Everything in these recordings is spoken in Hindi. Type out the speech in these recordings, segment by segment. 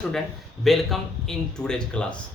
Student, welcome in today's class.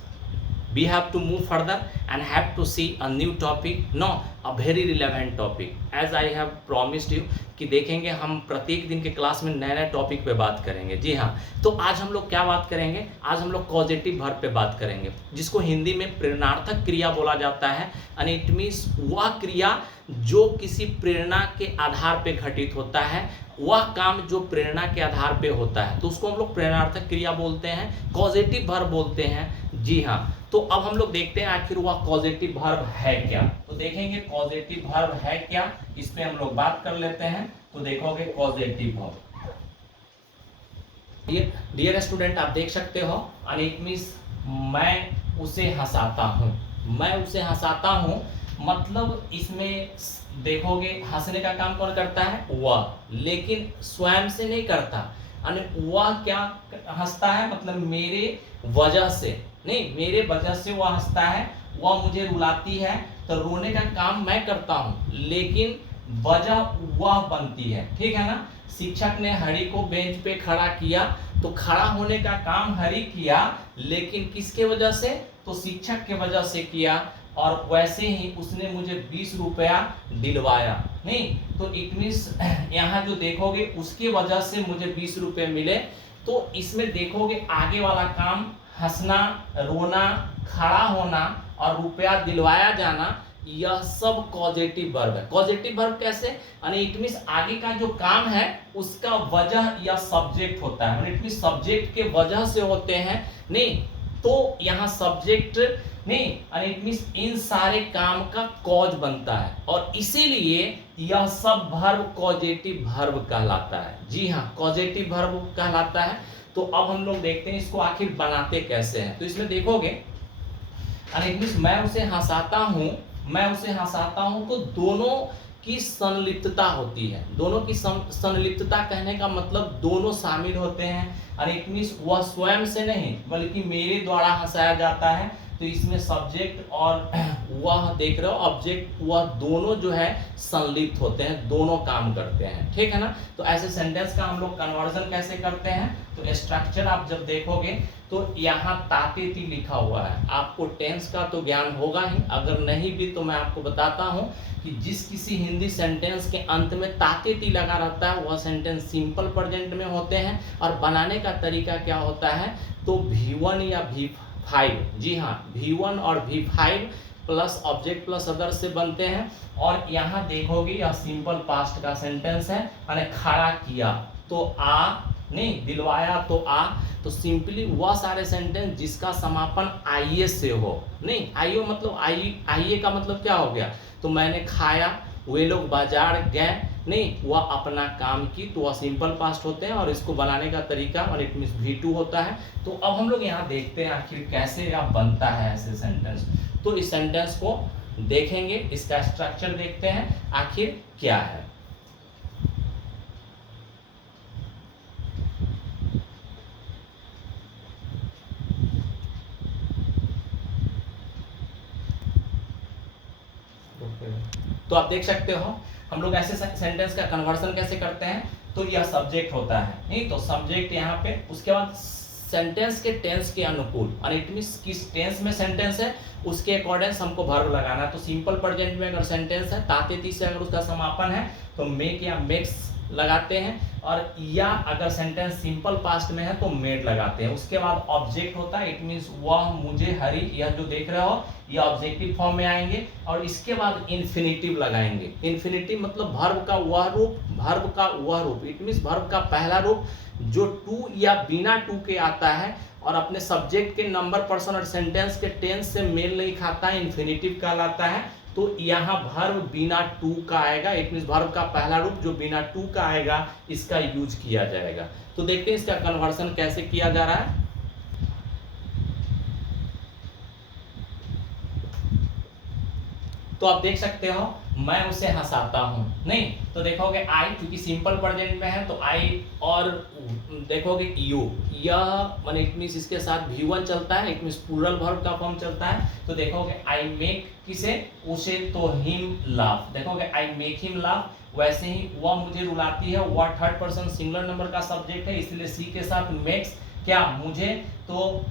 We have to move further and have to see a new topic, no, a very relevant topic. As I have promised you कि देखेंगे हम प्रत्येक दिन के क्लास में नए नए टॉपिक पे बात करेंगे। जी हाँ, तो आज हम लोग क्या बात करेंगे? आज हम लोग कॉजेटिव वर्ब पे बात करेंगे, जिसको हिंदी में प्रेरणार्थक क्रिया बोला जाता है। एंड इट मीन्स वह क्रिया जो किसी प्रेरणा के आधार पे घटित होता है, वह काम जो प्रेरणा के आधार पे होता है, तो उसको हम लोग प्रेरणार्थक क्रिया बोलते हैं, कॉजेटिव वर्ब बोलते हैं। जी हाँ, तो अब हम लोग देखते हैं आखिर वह कॉजेटिव वर्ब है क्या। तो देखेंगे कॉजेटिव वर्ब है क्या, इस पे हम लोग बात कर लेते हैं। तो देखोगे कॉजेटिव वर्ब, डियर स्टूडेंट, आप देख सकते हो, एंड इट मीन्स मैं उसे हंसाता हूँ। मैं उसे हंसाता हूँ मतलब इसमें देखोगे हंसने का काम कौन करता है? वह, लेकिन स्वयं से नहीं करता। वह क्या हंसता है मतलब मेरे वजह से, नहीं, मेरे वजह से वह हंसता है। वह मुझे रुलाती है, तो रोने का काम मैं करता हूँ, लेकिन वजह वह बनती है। ठीक है ना? शिक्षक ने हरि को बेंच पे खड़ा किया, तो खड़ा होने का काम हरि किया, लेकिन किसके वजह से? तो शिक्षक के वजह से किया। और वैसे ही उसने मुझे 20 रुपया दिलवाया, नहीं, तो इट मीन्स यहाँ जो देखोगे उसके वजह से मुझे 20 रुपये मिले। तो इसमें देखोगे आगे वाला काम हंसना, रोना, खड़ा होना और रुपया दिलवाया जाना, यह सब कॉजेटिव वर्ब है। कॉजेटिव वर्ब कैसे? यानी इट मीन्स आगे का जो काम है उसका वजह या सब्जेक्ट होता है। इट मीन्स सब्जेक्ट के वजह से होते हैं, नहीं, तो यहाँ सब्जेक्ट नहीं, इट मीन्स इन सारे काम का कॉज बनता है, और इसीलिए यह सब वर्ब कॉजेटिव वर्ब कहलाता है। जी हाँ, कॉजेटिव वर्ब कहलाता है। तो अब हम लोग देखते हैं इसको आखिर बनाते कैसे हैं। तो इसमें देखोगे इट मीन्स मैं उसे हंसाता हूँ, मैं उसे हंसाता हूँ, तो दोनों की संलिप्तता होती है। दोनों की संलिप्तता कहने का मतलब दोनों शामिल होते हैं। और इट मीन्स वह स्वयं से नहीं बल्कि मेरे द्वारा हंसाया जाता है। तो इसमें सब्जेक्ट और वह देख रहे हो ऑब्जेक्ट, वह दोनों जो है संलिप्त होते हैं, दोनों काम करते हैं। ठीक है ना? तो ऐसे सेंटेंस का हम लोग कन्वर्जन कैसे करते हैं? तो स्ट्रक्चर आप जब देखोगे तो यहाँ ताते-ती लिखा हुआ है। आपको टेंस का तो ज्ञान होगा ही, अगर नहीं भी तो मैं आपको बताता हूँ कि जिस किसी हिंदी सेंटेंस के अंत में ताते-ती लगा रहता है वह सेंटेंस सिंपल प्रेजेंट में होते हैं। और बनाने का तरीका क्या होता है? तो V1 या V5, जी हाँ, V1 और V5 plus object plus other से बनते हैं। और यहाँ देखोगे यह सिंपल पास्ट का सेंटेंस है, यानी खड़ा किया तो आ, नहीं, दिलवाया तो आ। तो सिंपली वह सारे सेंटेंस जिसका समापन आइए से हो, नहीं, आइए मतलब आइए का मतलब क्या हो गया? तो मैंने खाया, वे लोग बाजार गए, नहीं, वह अपना काम की, तो वह सिंपल पास्ट होते हैं। और इसको बनाने का तरीका और इट मीन्स V2 होता है। तो अब हम लोग यहाँ देखते हैं आखिर कैसे यह बनता है ऐसे सेंटेंस। तो इस सेंटेंस को देखेंगे, इसका स्ट्रक्चर देखते हैं आखिर क्या है। तो आप देख सकते हो हम लोग ऐसे सेंटेंस का कन्वर्सन कैसे करते हैं। तो यह सब्जेक्ट होता है, नहीं, तो सब्जेक्ट यहाँ पे, उसके बाद सेंटेंस के टेंस के अनुकूल, और इट मीन्स किस टेंस में सेंटेंस है उसके अकॉर्डिंग हमको वर्ब लगाना। तो सिंपल प्रेजेंट में अगर सेंटेंस है, ताते-ती से अगर उसका समापन है तो मेक या मेक्स लगाते हैं, और या अगर सेंटेंस सिंपल पास्ट में है तो मेड लगाते हैं। उसके बाद ऑब्जेक्ट होता है, इट मीन्स वह, मुझे, हरि, यह जो देख रहे हो ये ऑब्जेक्टिव फॉर्म में आएंगे। और इसके बाद इन्फिनिटिव लगाएंगे। इन्फिनिटिव मतलब वर्ब का वह रूप, वर्ब का वह रूप, इट मीन्स वर्ब का पहला रूप जो टू या बिना टू के आता है और अपने सब्जेक्ट के नंबर, पर्सन और सेंटेंस के टेंस से मेल नहीं खाता है, इन्फिनिटिव कहलाता है। तो यहाँ वर्ब बिना टू का आएगा, इट मीन्स वर्ब का पहला रूप जो बिना टू का आएगा इसका यूज किया जाएगा। तो देखते हैं इसका कन्वर्सन कैसे किया जा रहा है। तो आप देख सकते हो मैं उसे हंसाता हूँ, नहीं, तो देखोगे आई, क्योंकि सिंपल प्रेजेंट में है तो आई, और देखोगे यू, यह इट मीन्स इसके साथ V1 चलता है, इट मीन्स प्लूरल वर्ब का फॉर्म चलता है। तो देखोगे आई मेक किसे, उसे, तो हिम लाफ, देखोगे आई मेक हिम लाफ। वैसे ही वह मुझे रुलाती है, वह थर्ड पर्सन सिंगुलर नंबर का सब्जेक्ट है, इसलिए सी के साथ मेक्स क्या मुझे, तो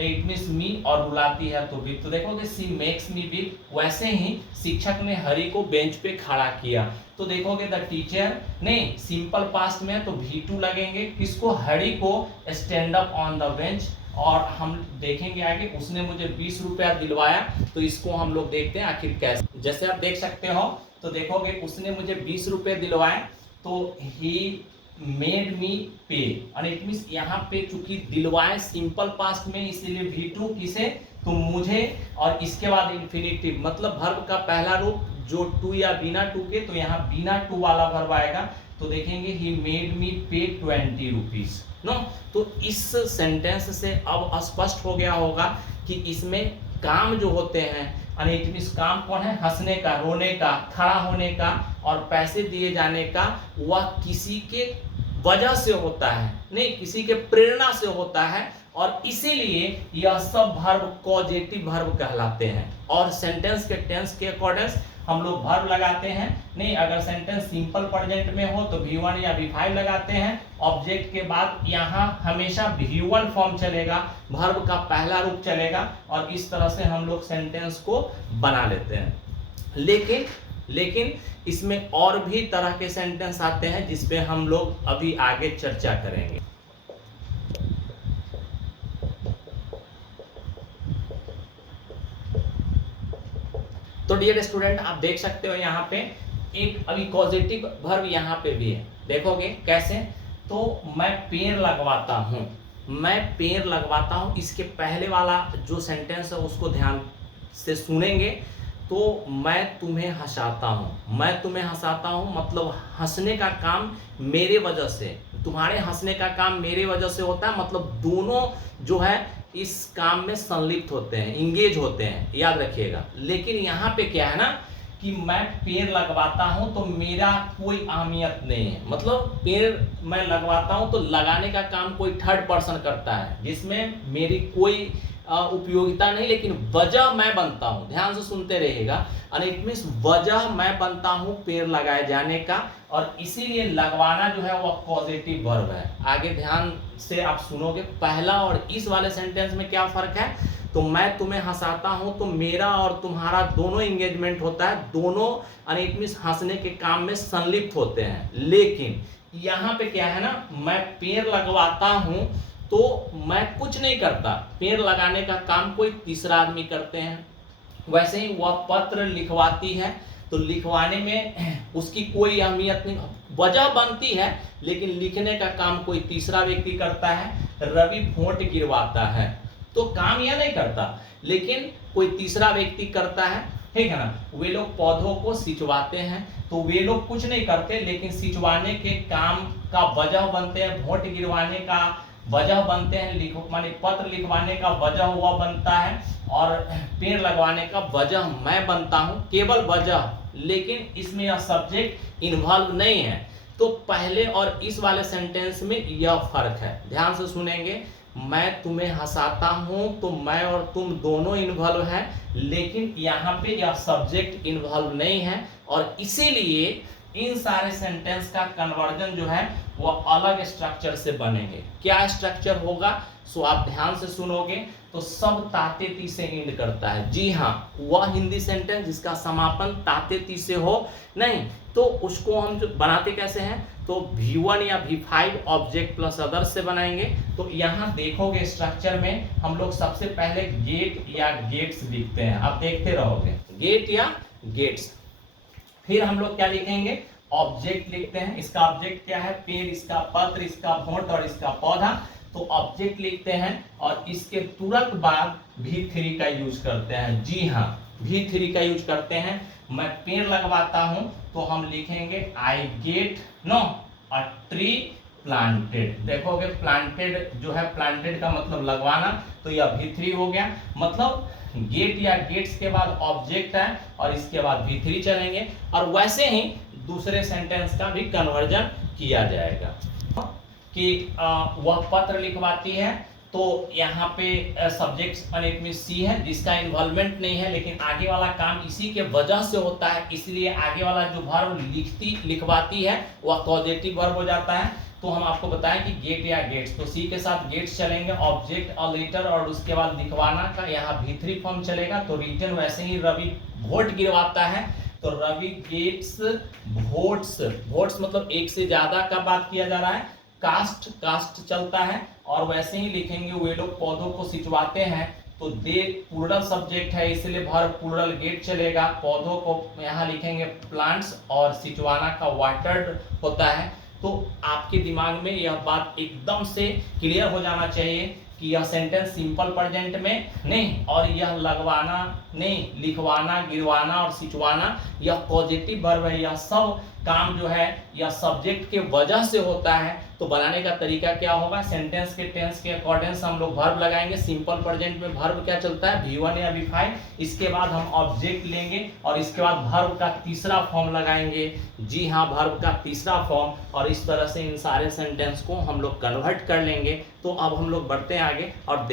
इट मीन्स मी, और बुलाती है तो बिग। तो देखोगे सी मेक्स मी बिग। वैसे ही शिक्षक ने हरि को बेंच पे खड़ा किया, तो देखोगे द टीचर, नहीं सिंपल पास्ट में है तो V2 लगेंगे, किसको, हरि को stand up on the bench. और हम देखेंगे आगे उसने मुझे 20 रुपया दिलवाया, तो इसको हम लोग देखते हैं आखिर कैसे। जैसे आप देख सकते हो, तो देखोगे उसने मुझे 20 रुपये दिलवाए, तो ही मेड मी पे, और इट मीन्स यहाँ पे चूंकि दिलवाए सिंपल पास्ट में, इसीलिए V2 किसे, तो मुझे, और इसके बाद इंफिनिटिव मतलब वर्ब का पहला रूप जो टू या बिना टू के, तो यहाँ बिना टू वाला वर्ब आएगा। तो देखेंगे ही मेड मी पे 20 रुपीज नो। तो इस सेंटेंस से अब स्पष्ट हो गया होगा कि इसमें काम जो होते हैं, यानी इट मीन्स काम कौन है, हंसने का, रोने का, खड़ा होने का और पैसे दिए जाने का, वह किसी के वजह से होता है, नहीं किसी के प्रेरणा से होता है, और इसीलिए यह सब वर्ब कॉजेटिव वर्ब कहलाते हैं। और सेंटेंस के टेंस के अकॉर्डिंग हम लोग वर्ब लगाते हैं, नहीं अगर सेंटेंस सिंपल प्रेजेंट में हो तो V1 या V5 लगाते हैं। ऑब्जेक्ट के बाद यहाँ हमेशा V1 फॉर्म चलेगा, वर्ब का पहला रूप चलेगा, और इस तरह से हम लोग सेंटेंस को बना लेते हैं। लेकिन इसमें और भी तरह के सेंटेंस आते हैं जिसपे हम लोग अभी आगे चर्चा करेंगे। तो डियर स्टूडेंट, आप देख सकते हो यहाँ पे एक अभी पॉजिटिव वर्ब यहाँ पे भी है, देखोगे कैसे, तो मैं पेड़ लगवाता हूँ, मैं पेड़ लगवाता हूँ, इसके पहले वाला जो सेंटेंस है उसको ध्यान से सुनेंगे। तो मैं तुम्हें हंसाता हूँ, मैं तुम्हें हंसाता हूँ मतलब हंसने का काम मेरे वजह से, तुम्हारे हंसने का काम मेरे वजह से होता है, मतलब दोनों जो है इस काम में संलिप्त होते हैं, इंगेज होते हैं, याद रखिएगा। लेकिन यहाँ पे क्या है ना कि मैं पेड़ लगवाता हूँ तो मेरा कोई अहमियत नहीं है, मतलब पेड़ मैं लगवाता हूँ तो लगाने का काम कोई थर्ड पर्सन करता है जिसमें मेरी कोई उपयोगिता नहीं, लेकिन वजह मैं बनता हूँ, ध्यान से सुनते रहिएगा। और इट मीन्स वजह मैं बनता हूँ पेड़ लगाए जाने का, और इसीलिए लगवाना जो है वह पॉजिटिव वर्ब है। आगे ध्यान से आप सुनोगे, पहला और इस वाले सेंटेंस में क्या फर्क है, तो मैं तुम्हें हंसाता हूँ तो मेरा और तुम्हारा दोनों इंगेजमेंट होता है, दोनों इट मीन्स हंसने के काम में संलिप्त होते हैं। लेकिन यहाँ पे क्या है ना, मैं पेड़ लगवाता हूँ तो मैं कुछ नहीं करता, पेड़ लगाने का काम कोई तीसरा आदमी करते हैं। वैसे ही वह पत्र लिखवाती है तो लिखवाने में उसकी कोई अहमियत नहीं, वजह बनती है, लेकिन लिखने का काम कोई तीसरा व्यक्ति करता है। रवि वोट गिरवाता है तो काम यह नहीं करता, लेकिन कोई तीसरा व्यक्ति करता है, ठीक है ना। वे लोग पौधों को सिंचवाते हैं तो वे लोग कुछ नहीं करते, लेकिन सिंचवाने के काम का वजह बनते हैं, वोट गिरवाने का वजह बनते हैं, माने पत्र लिखवाने का वजह हुआ बनता है, और पेड़ लगवाने का वजह मैं बनता हूं, केवल वजह, लेकिन इसमें यह सब्जेक्ट इन्वॉल्व नहीं है। तो पहले और इस वाले सेंटेंस में यह फर्क है, ध्यान से सुनेंगे। मैं तुम्हें हंसाता हूं तो मैं और तुम दोनों इन्वॉल्व हैं, लेकिन यहाँ पे यह सब्जेक्ट इन्वॉल्व नहीं है, और इसीलिए इन सारे सेंटेंस का कन्वर्जन जो है वो अलग स्ट्रक्चर से बनेंगे। क्या स्ट्रक्चर होगा, सो आप ध्यान से सुनोगे तो सब ताते ती से एंड करता है। जी हाँ, वह हिंदी सेंटेंस जिसका समापन ताते ती से हो नहीं, तो उसको हम जो बनाते कैसे हैं, तो V1 या V5 ऑब्जेक्ट प्लस अदर्स से बनाएंगे। तो यहाँ देखोगे स्ट्रक्चर में हम लोग सबसे पहले गेट या गेट्स लिखते हैं, आप देखते रहोगे, गेट या गेट्स। फिर हम लोग क्या लिखेंगे, ऑब्जेक्ट लिखते हैं। इसका ऑब्जेक्ट क्या है, पेड़, इसका पत्र, इसका वोट और इसका पौधा। तो ऑब्जेक्ट लिखते हैं और इसके तुरंत बाद V3 का यूज करते हैं। जी हाँ, V3 का यूज करते हैं। मैं पेड़ लगवाता हूं तो हम लिखेंगे I get no a tree planted. देखोगे प्लांटेड जो है, प्लांटेड का मतलब लगवाना, तो यह V3 हो गया। मतलब गेट या गेट्स के बाद ऑब्जेक्ट है और इसके बाद V3 चलेंगे, और वैसे ही दूसरे सेंटेंस का भी कन्वर्जन किया जाएगा कि वह पत्र लिखवाती है, तो यहाँ पे सब्जेक्ट अनेक में सी है जिसका इन्वॉल्वमेंट नहीं है, लेकिन आगे वाला काम इसी के वजह से होता है, इसलिए आगे वाला जो वर्ब लिखवाती है वह पॉजिटिव वर्ब हो जाता है। तो हम आपको बताएं कि गेट या गेट्स, तो सी के साथ गेट्स चलेंगे, ऑब्जेक्ट अ लेटर, और उसके बाद लिखवाना का यहाँ V3 फॉर्म चलेगा। तो रिटर्न वैसे ही रवि वोट गिरवाता है, तो रवि गेट्स वोट्स, वोट्स मतलब एक से ज्यादा का बात किया जा रहा है, कास्ट कास्ट चलता है, और वैसे ही लिखेंगे वे लोग पौधों को सिंचवाते हैं, तो दे प्लूरल सब्जेक्ट है इसलिए वर्ब प्लूरल गेट चलेगा। पौधों को यहाँ लिखेंगे प्लांट्स, और सिंचवाना का वाटर्ड होता है। तो आपके दिमाग में यह बात एकदम से क्लियर हो जाना चाहिए कि यह सेंटेंस सिंपल प्रेजेंट में नहीं, और यह लगवाना नहीं, लिखवाना, गिरवाना और सिंचवाना यह पॉजिटिव वर्ब है। यह सब काम जो है यह सब्जेक्ट के वजह से होता है। तो बनाने का तरीका क्या होगा, सेंटेंस के टेंस के अकॉर्डिंग हम लोग वर्ब लगाएंगे। सिंपल प्रेजेंट में वर्ब क्या चलता है, V1 या V5, इसके बाद हम ऑब्जेक्ट लेंगे और इसके बाद वर्ब का तीसरा फॉर्म लगाएंगे। जी हाँ, वर्ब का तीसरा फॉर्म, और इस तरह से इन सारे सेंटेंस को हम लोग कन्वर्ट कर लेंगे। तो अब हम लोग बढ़ते हैं आगे और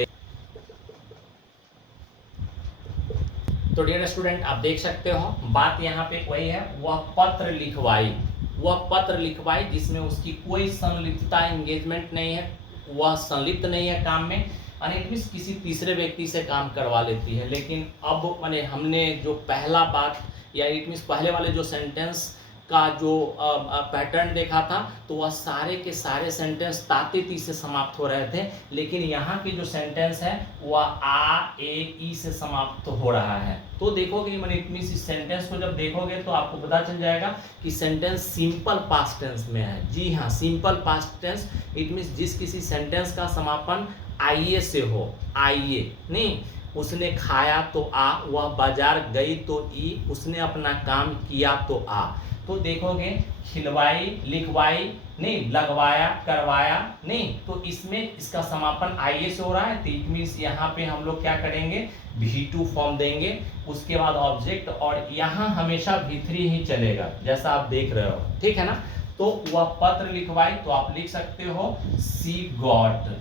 तो डियर स्टूडेंट, आप देख सकते हो बात यहाँ पे वही है, वह पत्र लिखवाई, वह पत्र लिखवाई जिसमें उसकी कोई संलिप्तता, एंगेजमेंट नहीं है, वह संलिप्त नहीं है काम में, अनेक किसी तीसरे व्यक्ति से काम करवा लेती है। लेकिन अब माने हमने जो पहला बात या इट मीन्स पहले वाले जो सेंटेंस का जो पैटर्न देखा था, तो वह सारे के सारे सेंटेंस ताते ती से समाप्त हो रहे थे, लेकिन यहाँ की जो सेंटेंस है वह आ ए ई से समाप्त हो रहा है। तो देखोगे मैंने इट मीन्स इस सेंटेंस को जब देखोगे तो आपको पता चल जाएगा कि सेंटेंस सिंपल पास्ट टेंस में है। जी हाँ, simple past tense, it means जिस किसी सेंटेंस का समापन आइए से हो, आइए नहीं, उसने खाया तो आ, वह बाजार गई तो ई, उसने अपना काम किया तो आ। तो देखोगे खिलवाई, लिखवाई नहीं, लगवाया, करवाया नहीं, तो इसमें इसका समापन आइए से हो रहा है। तो इट मीन्स यहाँ पे हम लोग क्या करेंगे, V2 फॉर्म देंगे, उसके बाद ऑब्जेक्ट, और यहाँ हमेशा V3 ही चलेगा जैसा आप देख रहे हो, ठीक है ना। तो वह पत्र लिखवाई, तो आप लिख सकते हो सी गॉट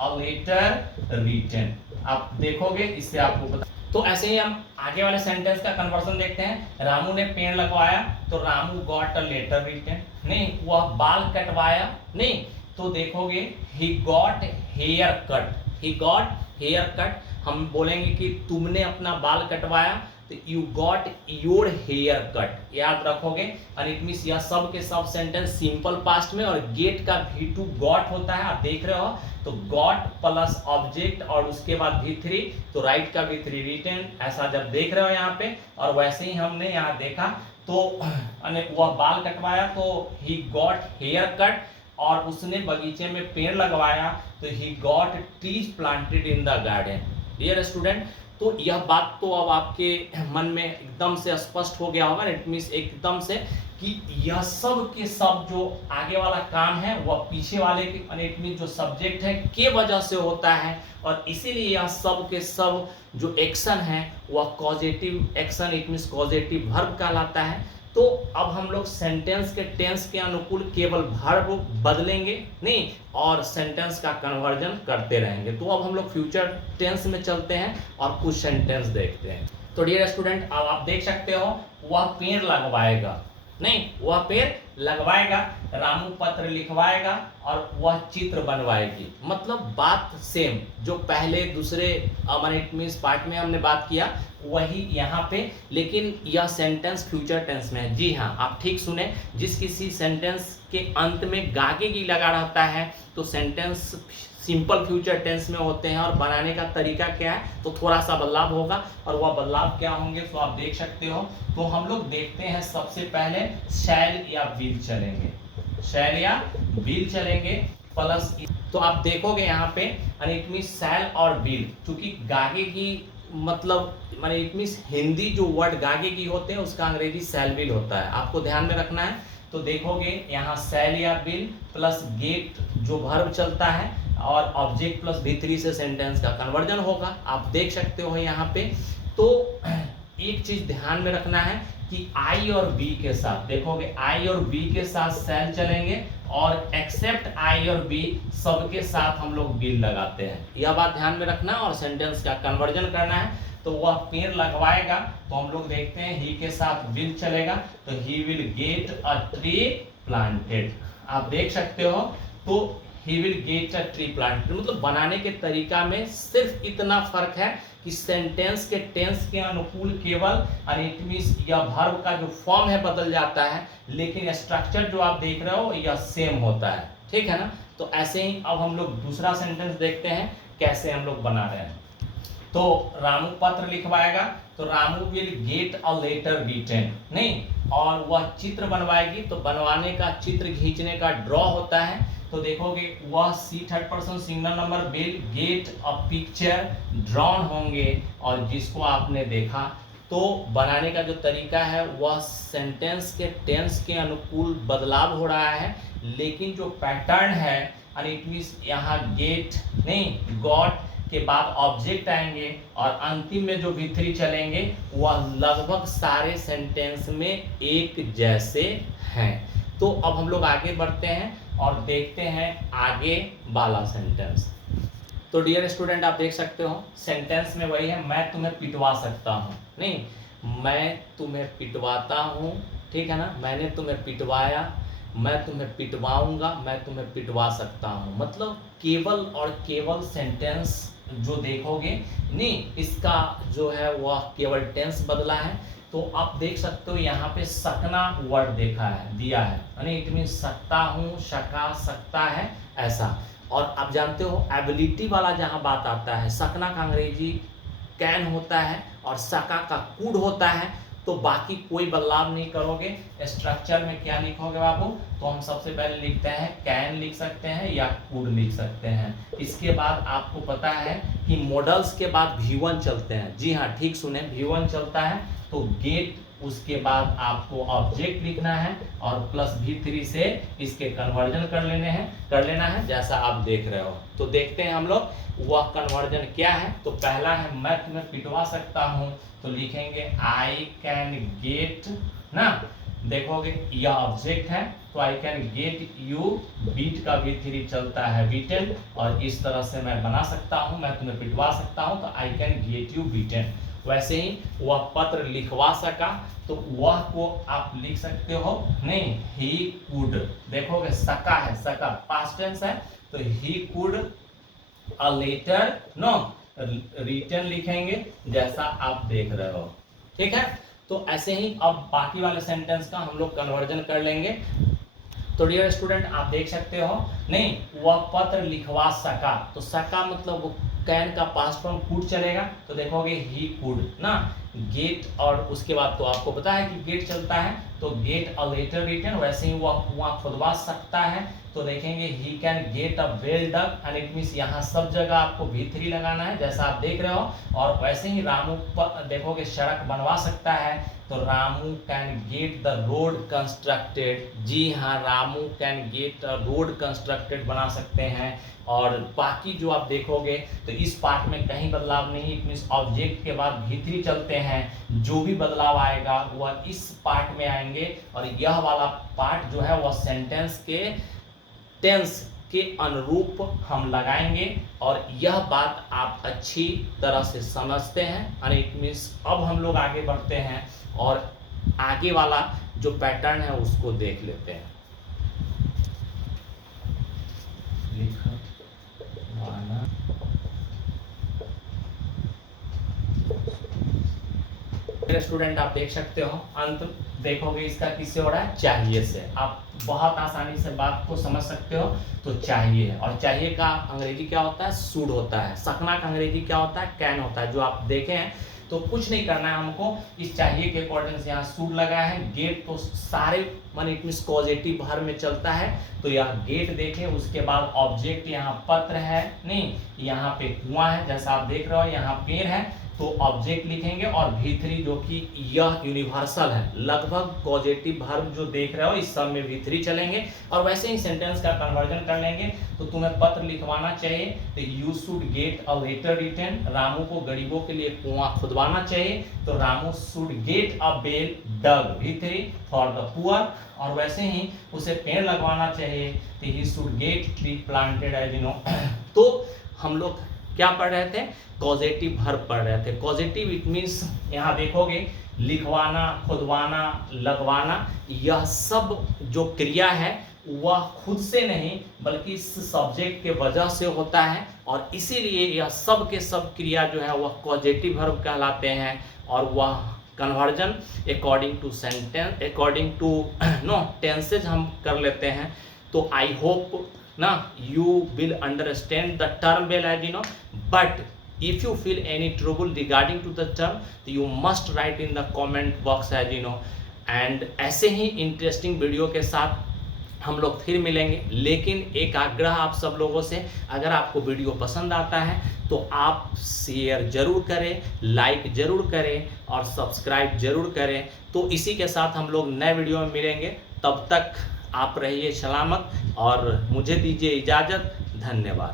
अ लेटर रिटन। आप देखोगे इससे आपको पता। तो ऐसे ही हम आगे वाले सेंटेंस का कन्वर्जन देखते हैं। रामू ने पेड़ लगवाया, तो Ramu got a letter written नहीं, वह बाल कटवाया नहीं, तो देखोगे he got hair cut, he got hair cut. हम बोलेंगे कि तुमने अपना बाल कटवाया, तो you got your hair cut, याद रखोगे। और इट मीन्स यह सब के सब सेंटेंस सिंपल पास्ट में, और गेट का V2 गॉट होता है, आप देख रहे हो, तो गॉट प्लस ऑब्जेक्ट और उसके बाद V3, तो राइट का V3 रिटन, ऐसा जब देख रहे हो यहाँ पे। और वैसे ही हमने यहाँ देखा तो वह बाल कटवाया, तो ही गॉट हेयर कट, और उसने बगीचे में पेड़ लगवाया, तो he got trees planted in the garden. Dear student, तो यह बात तो अब आपके मन में एकदम से स्पष्ट हो गया होगा, इट मीन्स एकदम से कि यह सब के सब जो आगे वाला काम है वह पीछे वाले के इट मीन्स जो सब्जेक्ट है के वजह से होता है, और इसीलिए यह सब के सब जो एक्शन है वह causative action, it means causative verb कहलाता है। तो अब हम लोग सेंटेंस के टेंस के अनुकूल केवल वर्ब बदलेंगे नहीं, और सेंटेंस का कन्वर्जन करते रहेंगे। तो अब हम लोग फ्यूचर टेंस में चलते हैं और कुछ सेंटेंस देखते हैं। तो डियर स्टूडेंट, अब आप देख सकते हो वह पेड़ लगवाएगा नहीं, वह पेड़ लगवाएगा, रामू पत्र लिखवाएगा, और वह चित्र बनवाएगी। मतलब बात सेम जो पहले दूसरे पार्ट में हमने बात किया वही यहाँ पे, लेकिन यह सेंटेंस फ्यूचर टेंस में है। जी हाँ, आप ठीक सुने, जिस किसी सेंटेंस के अंत में गागे की लगा रहता है तो सेंटेंस सिंपल फ्यूचर टेंस में होते हैं। और बनाने का तरीका क्या है, तो थोड़ा सा बदलाव होगा, और वह बदलाव क्या होंगे तो आप देख सकते हो। तो हम लोग देखते हैं, सबसे पहले शैल या विल चलेंगे, शैल या विल चलेंगे प्लस, तो आप देखोगे यहाँ पे इट मींस शैल और विल, चूंकि गागे की मतलब माने इट मींस हिंदी जो वर्ड गागे की होते हैं उसका अंग्रेजी शैल विल होता है, आपको ध्यान में रखना है। तो देखोगे यहाँ शैल या विल प्लस गेट जो वर्ब चलता है, और ऑब्जेक्ट प्लस V3 से सेंटेंस का कन्वर्जन होगा, आप देख सकते हो यहाँ पे। तो एक चीज ध्यान में रखना है कि I और B के साथ, देखोगे I और B के साथ शैल चलेंगे, और एक्सेप्ट I और B सबके साथ हम लोग विल लगाते हैं, यह बात ध्यान में रखना। और सेंटेंस का कन्वर्जन करना है, तो वह पेड़ लगवाएगा, तो हम लोग देखते हैं ही के साथ विल चलेगा, तो he will get a tree planted. आप देख सकते हो, तो he will get a tree planted, मतलब बनाने के तरीका में सिर्फ इतना फर्क है कि सेंटेंस के टेंस के अनुकूल केवल इट मींस या वर्ब का जो फॉर्म है बदल जाता है, लेकिन स्ट्रक्चर जो आप देख रहे हो यह सेम होता है, ठीक है ना। तो ऐसे ही अब हम लोग दूसरा सेंटेंस देखते हैं कैसे हम लोग बना रहे हैं। तो रामू पत्र लिखवाएगा, तो Ramu will get a letter written, नहीं, और वह चित्र बनवाएगी, तो बनवाने का चित्र खींचने का ड्रॉ होता है, तो देखोगे वह C third person singular number will get a picture drawn होंगे, और जिसको आपने देखा, तो बनाने का जो तरीका है वह सेंटेंस के टेंस के अनुकूल बदलाव हो रहा है, लेकिन जो पैटर्न है इट मींस यहाँ गेट नहीं गॉट के बाद ऑब्जेक्ट आएंगे, और अंतिम में जो V3 चलेंगे वह लगभग सारे सेंटेंस में एक जैसे हैं। तो अब हम लोग आगे बढ़ते हैं और देखते हैं आगे वाला सेंटेंस। तो डियर स्टूडेंट आप देख सकते हो सेंटेंस में वही है, मैं तुम्हें पिटवा सकता हूँ, नहीं मैं तुम्हें पिटवाता हूँ, ठीक है ना, मैंने तुम्हें पिटवाया, मैं तुम्हें पिटवाऊंगा, मैं तुम्हें पिटवा सकता हूँ, मतलब केवल और केवल सेंटेंस जो देखोगे नहीं, इसका जो है वह केवल टेंस बदला है। तो आप देख सकते हो यहाँ पे सकना वर्ड देखा है, दिया है, यानी इट मीन सकता हूँ, सका सकता है, ऐसा। और आप जानते हो एबिलिटी वाला जहाँ बात आता है, सकना का अंग्रेजी कैन होता है और सका का कुड होता है, तो बाकी कोई बदलाव नहीं करोगे। स्ट्रक्चर में क्या लिखोगे बाबू, तो हम सबसे पहले लिखते हैं कैन लिख सकते हैं या कुड लिख सकते हैं। इसके बाद आपको पता है कि मॉडल्स के बाद V1 चलते हैं, जी हाँ ठीक सुने, V1 चलता है, तो गेट उसके बाद आपको ऑब्जेक्ट लिखना है और प्लस V3 से इसके कन्वर्जन कर लेना है जैसा आप देख रहे हो। तो देखते हैं हम लोग वह कन्वर्जन क्या है। तो पहला है मैं तुम्हें पिटवा सकता हूँ, तो लिखेंगे आई कैन गेट ना, देखोगे यह ऑब्जेक्ट है, तो I can get you, beat का V3 चलता है बीटन, और इस तरह से मैं बना सकता हूँ, मैं तुम्हें पिटवा सकता हूँ, तो I can get you beaten. वैसे ही वह पत्र लिखवा सका, तो वह को आप लिख सकते हो नहीं ही कुड, देखोगे सका है, सका पास्ट टेंस है, तो he could a letter no written लिखेंगे जैसा आप देख रहे हो, ठीक है। तो ऐसे ही अब बाकी वाले सेंटेंस का हम लोग कन्वर्जन कर लेंगे। तो डियर स्टूडेंट आप देख सकते हो नहीं वह पत्र लिखवा सका, तो सका मतलब वो कैन का पास्ट फॉर्म कुड चलेगा, तो देखोगे ही कुड ना गेट, और उसके बाद तो आपको पता है कि गेट चलता है, तो गेट अ लेटर रिटन, वैसे ही वह कुआं खुदवा सकता है, तो देखेंगे he can get a well dug, and it means यहाँ सब जगह आपको V3 लगाना है जैसा आप देख रहे हो। और वैसे ही रामू देखोगे सड़क बनवा सकता है, तो Ramu can get the road constructed, जी हाँ Ramu can get a road constructed बना सकते हैं। और बाकी जो आप देखोगे तो इस पार्ट में कहीं बदलाव नहीं, इट मींस ऑब्जेक्ट के बाद V3 चलते हैं, जो भी बदलाव आएगा वह इस पार्ट में आएंगे, और यह वाला पार्ट जो है वह सेंटेंस के टेंस के अनुरूप हम लगाएंगे, और यह बात आप अच्छी तरह से समझते हैं। इट मींस अब हम लोग आगे बढ़ते हैं और आगे वाला जो पैटर्न है उसको देख लेते हैं। स्टूडेंट आप देख सकते हो अंत देखोगे इसका किससे हो रहा है, चाहिए से। आप बहुत आसानी से बात को समझ सकते हो, तो चाहिए है, और चाहिए का अंग्रेजी क्या होता है, शुड होता है। सकना का अंग्रेजी क्या होता है, कैन होता है, जो आप देखे हैं। तो कुछ नहीं करना है हमको, इस चाहिए के अकॉर्डिंग से यहाँ शुड लगाया है। गेट तो सारे मान इट मींस पॉजिटिव भर में चलता है, तो यह गेट देखें, उसके बाद ऑब्जेक्ट यहाँ पत्र है नहीं, यहाँ पे कुआं है जैसा आप देख रहे हो, यहाँ पेड़ है, तो ऑब्जेक्ट लिखेंगे, और V3 जो कि यह यूनिवर्सल है, लगभग पॉजिटिव वर्ब जो देख रहे हो इस सब में V3 चलेंगे। और वैसे ही सेंटेंस का कन्वर्जन कर लेंगे। तो तुम्हें पत्र लिखवाना चाहिए, तो you should get a letter written, Ramu को गरीबों के लिए कुआं खुदवाना चाहिए, तो Ramu should get a well dug, V3 for the poor. और वैसे ही उसे पेड़ लगवाना चाहिए, तो he should get tree planted as you know. तो हम लोग क्या पढ़ रहे थे, कॉजेटिव वर्ब पढ़ रहे थे। कॉजेटिव इट मींस यहाँ देखोगे लिखवाना, खुदवाना, लगवाना, यह सब जो क्रिया है वह खुद से नहीं बल्कि इस सब्जेक्ट के वजह से होता है, और इसीलिए यह सब के सब क्रिया जो है वह कॉजेटिव वर्ब कहलाते हैं, और वह conversion according to sentence, according to no tenses हम कर लेते हैं। तो आई होप ना you will understand the term well as you know, but if you feel any trouble regarding to the term, you must write in the comment box as you know, and ऐसे ही इंटरेस्टिंग वीडियो के साथ हम लोग फिर मिलेंगे। लेकिन एक आग्रह आप सब लोगों से, अगर आपको वीडियो पसंद आता है तो आप शेयर जरूर करें, लाइक जरूर करें और सब्सक्राइब जरूर करें। तो इसी के साथ हम लोग नए वीडियो में मिलेंगे, तब तक आप रहिए सलामत और मुझे दीजिए इजाज़त। धन्यवाद।